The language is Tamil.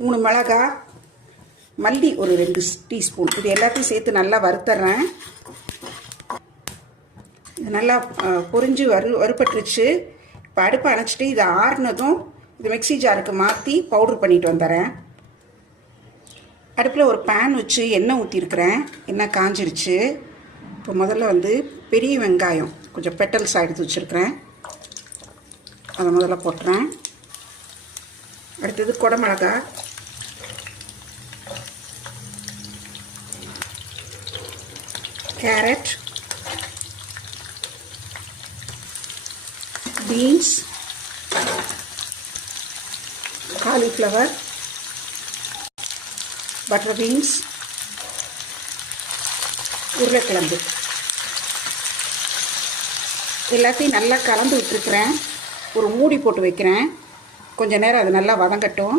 3 மிளகாய், மல்லி ஒரு 2 டீஸ்பூன், இது எல்லாத்தையும் சேர்த்து நல்லா வறுத்துறேன். இது நல்லா பொரிஞ்சு வறுபட்டுருச்சு. இப்போ அடுப்பை அணைச்சிட்டு இதை ஆறுனதும் இது மிக்ஸி ஜாருக்கு மாற்றி பவுட்ரு பண்ணிட்டு வந்துடுறேன். அடுப்பில் ஒரு பேன் வச்சு எண்ணெய் ஊற்றிருக்கிறேன். எண்ணெய் காஞ்சிருச்சு. இப்போ முதல்ல பெரிய வெங்காயம் கொஞ்சம் பெட்டல்ஸாக எடுத்து வச்சுருக்கிறேன், அதை முதல்ல போட்டுறேன். அடுத்தது குடமிளகாய், carrot, beans, cauliflower, butter beans, உருளைக்கிழங்கு எல்லாத்தையும் நல்லா கலந்து விட்டுருக்கிறேன். ஒரு மூடி போட்டு வைக்கிறேன். கொஞ்ச நேரம் அது நல்லா வதங்கட்டும்.